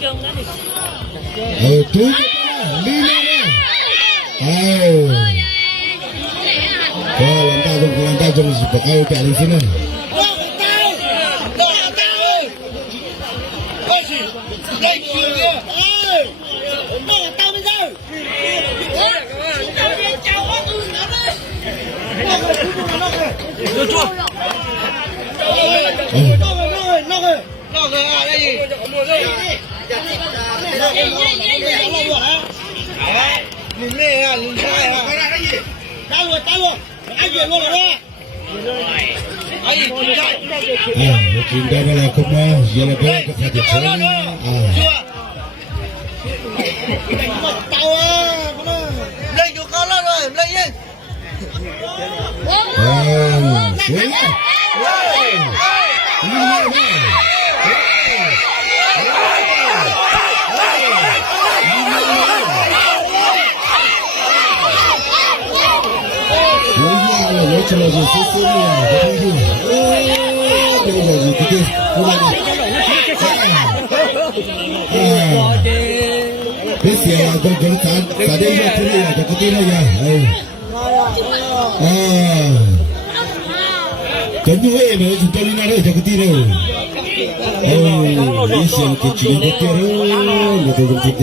Chú đi lên làm ta dùng pakai ke di sini. Cinta adalah kuma, ialah boleh kepada saya. Lên chỗ con lên rồi, lên đi. Cuma sesuatu yang bây giờ gì kia biết gì con chó cả đây là thế này là cho cái tin này chó như vậy mà chúng tôi đi ra đây cho cái tin này biết gì cái chuyện cái kia đó người tôi cũng thích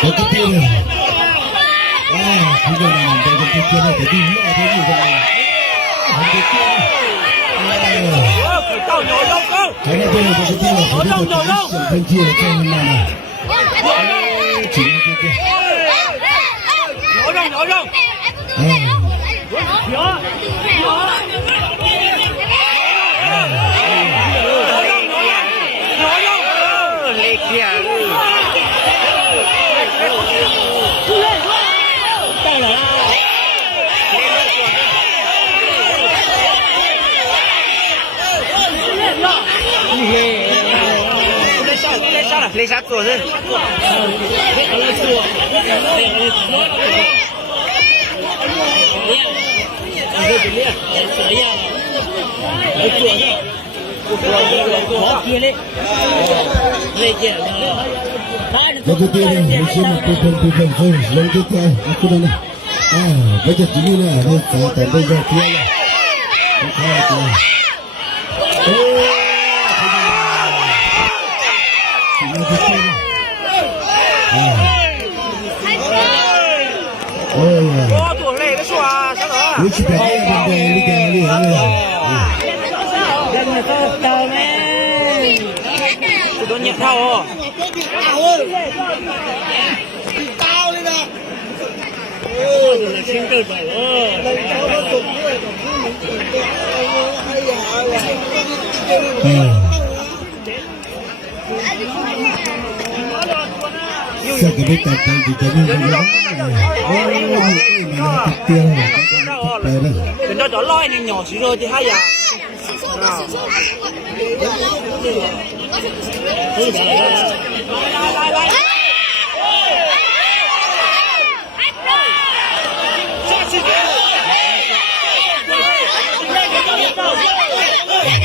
cái kia này bây giờ là làm cái kia này phải đi nữa thế gì vậy này cái kia cái này bên này cái kia là phải đi một cái bên kia là cho mình làm này chỉ cái kia Nhỏ rong lấy sát rồi đấy. Cái kia này mình xem một phần thôi, lần tiếp theo aku đây này. Bây giờ chỉ như này thôi, tại bây giờ kia này. Có tuổi này cái xòa sao đó? Lúc chị phải đi bên đây đi kìa đi hả? Dân người ta tao nè. Tụi tôi nhận thao hả? Tao lên nè. Rồi là xin cơn phải Sao cái biết tập thì cho nên nó tiêu cái nó loi này nhỏ xíu rồi thì hay à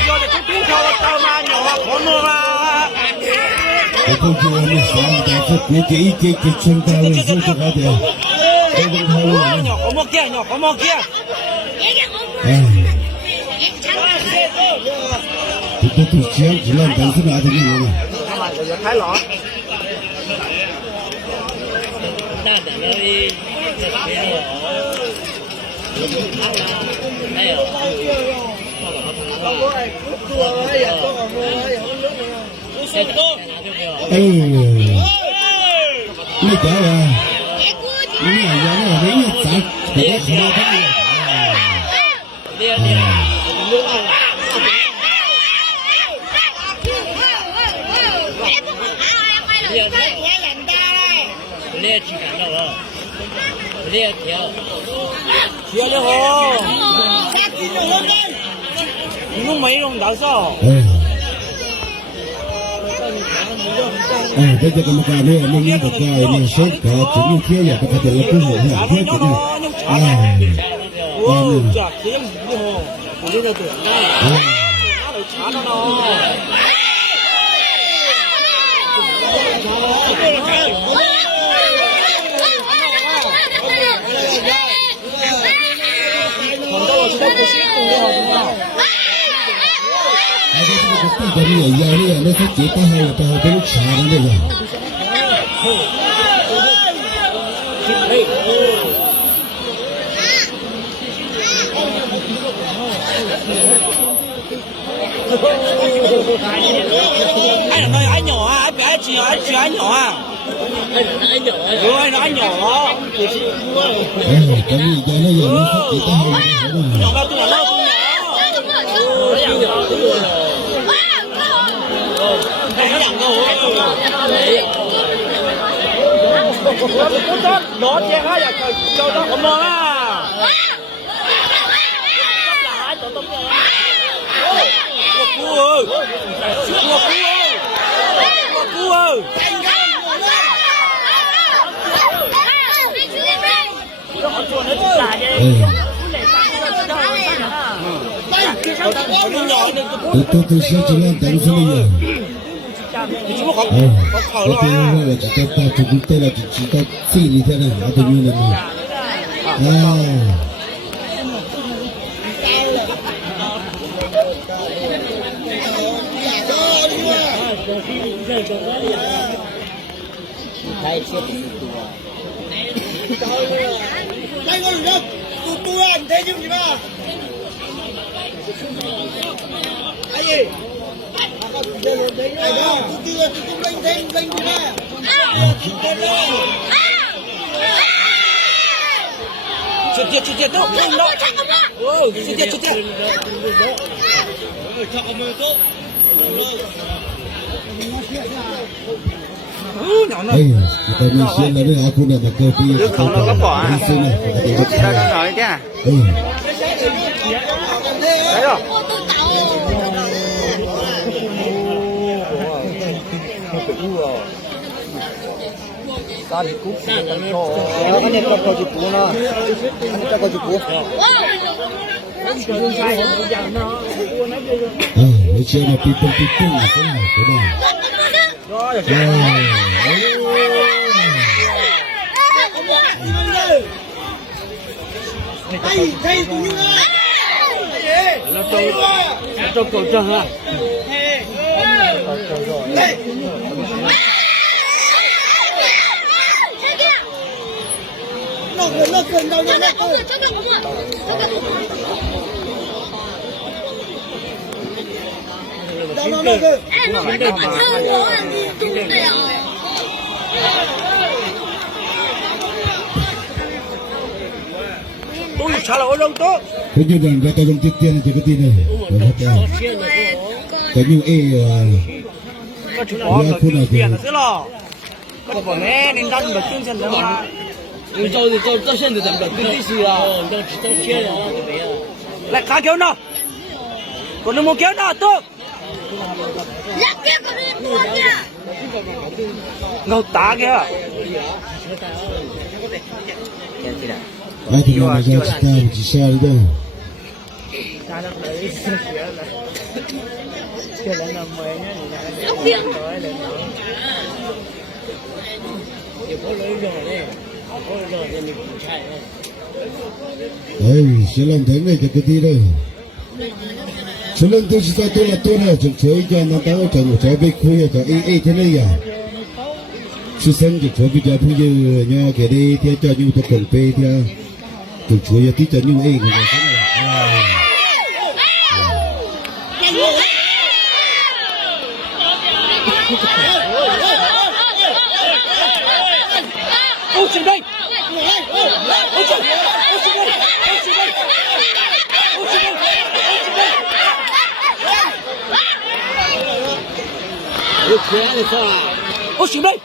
rồi thì cũng theo tao mà nhỏ khó mua mà không chịu mình sáng tạo phút cái chân tao lên xuống cho cái tiền cái vẫn thôi nhỏ có một kia tôi chiến chỉ làm đánh thế nào thì như này thái lọ Nó chở rồi. Những này giống là mấy nhật sạch. Thì có khả năng 练起来了哦，练跳，跳得好，你弄没弄到手？bây giờ cầm cà này mình nhìn được cài này sốt cả chúng như thế vậy có thể là cũng hiểu hả thế chứ chặt tiếng như hồ, đi đâu được? Nó được chả nó. Còn đâu là chúng ta có sĩ cùng đi học đúng không? cái cái này giờ này nó sẽ chỉ có hai là cái lúc xả nó đây rồi Anh nói anh nhỏ à, anh bé chị anh nhỏ à? Anh nhỏ. Đúng rồi, anh nhỏ. cái gì giờ nó sẽ chỉ có hai là nhỏ bao tuổi lâu không nhỏ? Nó che hết rồi, cho nó không ngon á. Cua ơi, cua ơi. tôi sẽ chỉ làm đánh số bây giờ có thể là chúng ta chúng ta là chỉ có xì như thế này ở bên như này tôi ăn thế chứ gì mà ai gì ai đâu tôi lên thêm lên gì mà Chút tiệt đâu không đâu chút tiệt nhỏ này kita ni siapa ni aku nak makan pi aku nak apa di sini kita nak nói chứ đấy rồi ta đi cúp cái này có chụp cú nó anh ta có chụp cú Lấy xe là people cái này cái này nó cầu chân à nó cần đâu nha tôi trả lời ông tốt cái như rằng người ta dùng tiền tiền thì cái tiền này có nhiều có chú nó có tiền là thế lo có bọn mẹ nên đang được tuyên truyền đó mà cho现在咱们对这些啊都缺人了来卡球呢còn nó mua kéo nào tốt ngầu tá kìa ai thì làm ra chỉ ta chỉ sao đấy sẽ làm thế này cho cái gì đây số lần tôi chỉ tôi là tôi là chụp chơi cho nó tao cho một trái bê khui cho thế này à sự sống chụp chơi bây giờ bây giờ nhau cái đi theo cho những tập cộng p theo chụp chơi tí cho những người ta thế này ô chị đây ô chị đây 有钱的事，我兄弟。